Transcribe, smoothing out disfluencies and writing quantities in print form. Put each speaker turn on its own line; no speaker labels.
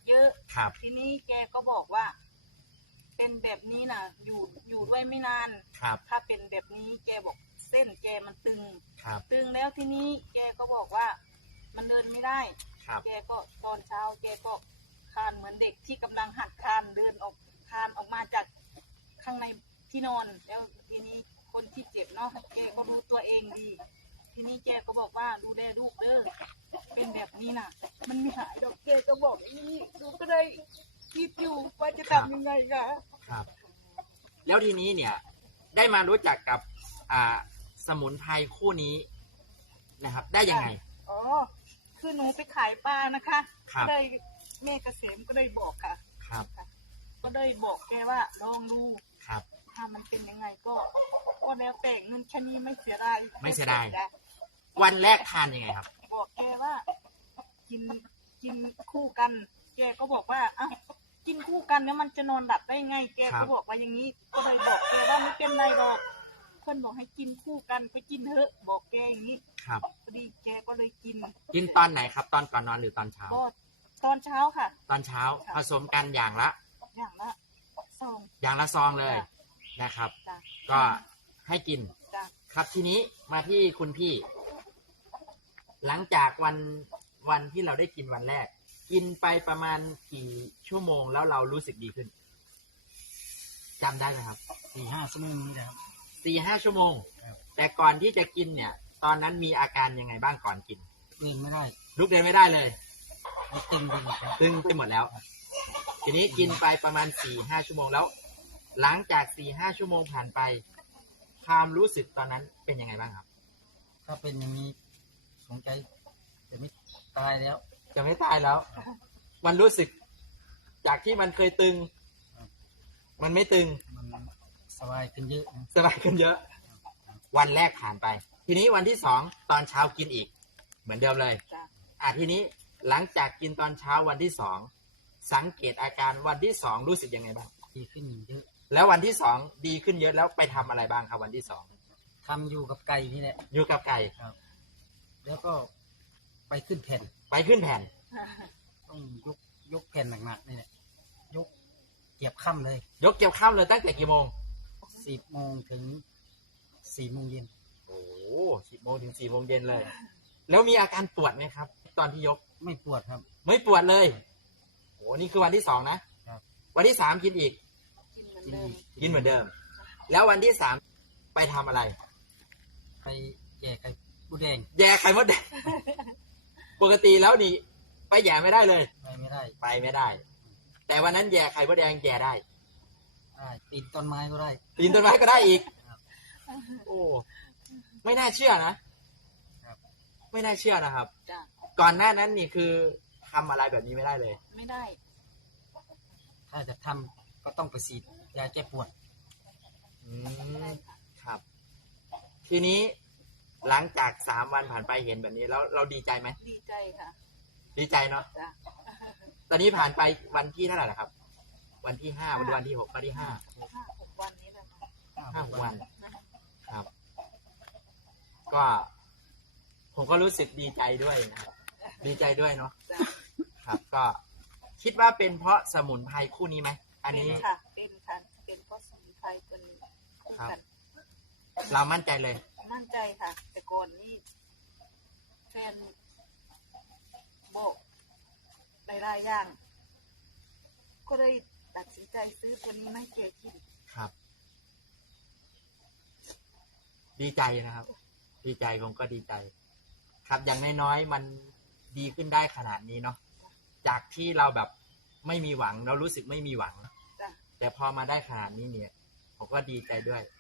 เยอะ
ครับ
ทีนี้แกก็บอกว่า เป็นแบบนี้นะอยู่ด้วยไม่นาน
ครับ
ถ้าเป็นแบบนี้แกบอกเส้นแกมันตึง
ครับ
ตึงแล้วทีนี้แกก็บอกว่ามันเดินไม่ได้
ครับ
แกก็ตอนเช้าแกก็คลานเหมือนเด็กที่กำลังหัดคลานเดินคลานออกมาจากข้างในที่นอนแล้วทีนี้คนที่เจ็บเนาะแกก็รู้ตัวเองดี ทีนี้แกก็บอกว่าดูแลลูกเด้อเป็นแบบนี้น่ะ มันไม่หายดอกแกก็บอกอย่างนี้ดูก็เลยคิดอยู่ว่าจะทำยังไงคะ
ครับ แล้วทีนี้เนี่ย ได้มารู้จักกับสมุนไพรคู่นี้นะครับ ได้ยังไง
อ๋อคือหนูไปขายปลานะคะ
ครับ
ก็เลยแม่เกษมก็เลยบอกค่ะ
ครับ
ก็เลยบอกแกว่าลองดู
ครับ
ถ้ามันเป็นยังไงก็แล้วแต่เงินแค่นี้ไม่เสียดาย
ไม่เสียดาย วันแรกทานยังไงครับ
บอกแกว่า กินคู่กัน แกก็บอกว่าอ้าวกินคู่กันแล้วมันจะนอนหลับได้ไง แก
ครั
ก็
บ
บอกว่าอย่างนี้ ก็เลยบอกแกว่าไม่เป็นไรหรอกเพื่อนบอกให้กินคู่กันไปกินเถอะบอกแกอย่างนี้
ครับ
พอดีแกก็เลยกิน
กินตอนไหนครับ ตอนก่อนนอนหรือตอนเช้า
ก็ตอนเช้าค่ะ
ตอนเช้าผสมกันอย่างละ
อย่างละซอง
อย่างละซองเลยนะครับ
จ้ะ
ก็ให้กิน
จ้ะ
ครับทีนี้มาที่คุณพี่ หลังจากวันที่เราได้กินวันแรก กินไปประมาณกี่ชั่วโมงแล้วเรารู้สึกดีขึ้นจำได้ไหมครับ
4-5 ชั่วโมงนี่แหละครับ
4-5 ชั่วโมง
ครับ
แต่ก่อนที่จะกินเนี่ย ตอนนั้นมีอาการยังไงบ้างก่อนกิน
เดินไม่ได้
ลุกเดินไม่ได้เลย
ไม่ตึงไปหมดครับ
ตึงไปหมดแล้ว ทีนี้กินไปประมาณ 4-5 ชั่วโมงแล้ว หลังจาก 4-5 ชั่วโมงผ่านไป ความรู้สึกตอนนั้นเป็นยังไงบ้างครับ
ถ้าเป็นอย่างนี้สงใจจะไม่ตายแล้ว
จะไม่ตายแล้ว มันรู้สึก จากที่มันเคยตึง มันไม่ตึง
มันสบายขึ้นเยอะนะ
สบายขึ้นเยอะ วันแรกผ่านไป ทีนี้วันที่2ตอนเช้ากินอีก เหมือนเดิมเลย
จ้ะ
ทีนี้หลังจากกินตอนเช้าวันที่2สังเกตอาการวันที่2รู้สึกยังไงบ้าง
ดีขึ้นเยอะ
แล้ววันที่2ดีขึ้นเยอะแล้วไปทำอะไรบ้างครับวันที่2
ทำอยู่กับไก่นี่แหละ
อยู่กับไก่
ครับ แล้วก็ไปขึ้นแผ่น
ไปขึ้นแผ่น
ต้องยกแผ่นหนักๆนี่แหละยกเกียบค่ำเลย
ยกเกี่ยวข้ามเลยตั้งแต่กี่โมง
10 โมงถึง 4 โมงเย็น
โอ้10 โมงถึง4 โมงเย็นเลย แล้วมีอาการปวดไหมครับ ตอนที่ยก
ไม่ปวดครับ
ไม่ปวดเลยโอ้นี่คือวันที่2นะครับ วันที่3กินอีก
กินเหมือนเดิม
กินเหมือนเดิม แล้ววันที่3ไปทำอะไร
ไปแย่ไข่บูแดง
แย่ไข่มดแดง ปกติแล้วนี่ไปแย่ไม่ได้เลย
ไปไม่ได้
ไปไม่ได้ แต่วันนั้นแย่ไข่มดแดงแย่ได้
ปีนต้นไม้ก็ได้
ปีนต้นไม้ก็ได้อีก
ครับ
โอ้ ไม่น่าเชื่อนะ
ครับ
ไม่น่าเชื่อนะครับ
จ้ะ
ก่อนหน้านั้นนี่คือทำอะไรแบบนี้ไม่ได้เลย
ไม่ได้
ถ้าจะทำก็ต้องไปฉีดยาแก้ปวด
อืมครับ ทีนี้หลังจาก3 วันผ่านไปเห็นแบบนี้แล้วเราดีใจไหม
ดีใจค่ะ
ดีใจเนาะ
จ้ะ
ตอนนี้ผ่านไปวันที่เท่าไหร่ละครับ วันที่5วันที่6วันที่5
5-6 วันนี้แหละค่ะ
5 วันครับ ก็ผมก็รู้สึกดีใจด้วยนะครับดีใจด้วยเนาะ
จ้ะ
ครับ ก็คิดว่าเป็นเพราะสมุนไพรคู่นี้ไหมอันนี้
เป็นค่ะ เป็นค่ะ เป็นเพราะสมุนไพรตัวนี้คู่กัน
เรามั่นใจเลย
มั่นใจค่ะ แต่ก่อนนี่แฟนบอกหลายๆอย่าง ก็เลยตัดสินใจซื้อตัวนี้มาให้แกกิน
ครับ ดีใจนะครับ ดีใจผมก็ดีใจ ครับอย่างน้อยๆมันดีขึ้นได้ขนาดนี้เนาะจากที่เราแบบไม่มีหวังเรารู้สึกไม่มีหวัง
จ้ะ
แต่พอมาได้ขนาดนี้เนี่ยผมก็ดีใจด้วย